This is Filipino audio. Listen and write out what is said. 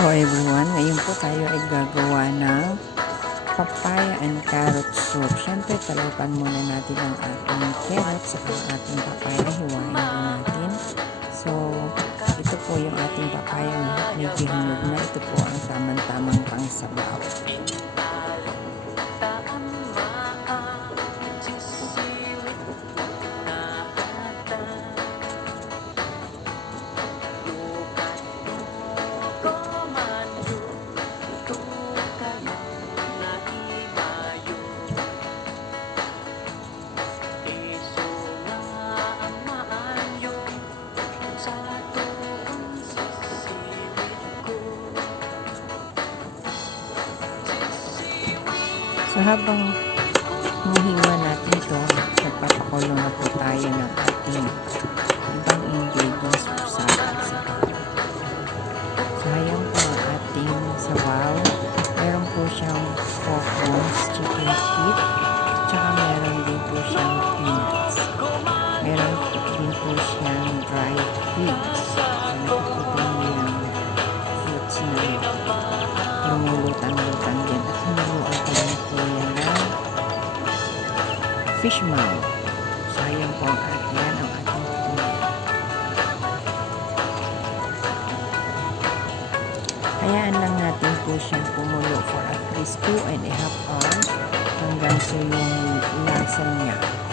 Hello everyone, ngayon po tayo ay gagawa ng papaya and carrot soup. Siyempre, talupan muna natin ang ating carrots at ang ating papaya. Hiwain po natin. So, ito po yung ating papaya. Medyo hinog na. Ito po ang tamang-tamang pangsabaw. So habang hinihiwa natin ito, nagpapakulo na po tayo ng ating ibang ingredients sa ating sabaw. So ayan po ang ating sabaw. Meron po siyang pork bones, chicken feet, tsaka meron din po siyang peanuts. Meron din po siyang dried figs. So nakikita niyo yung fruits na lumulutang-lutang din. At hiniluan ko lang po yan ng fish maw. So ayan po ang ating tuna. Hayaan lang natin po siyang kumulo for at least 2.5 hours hanggang sa yung lasa niya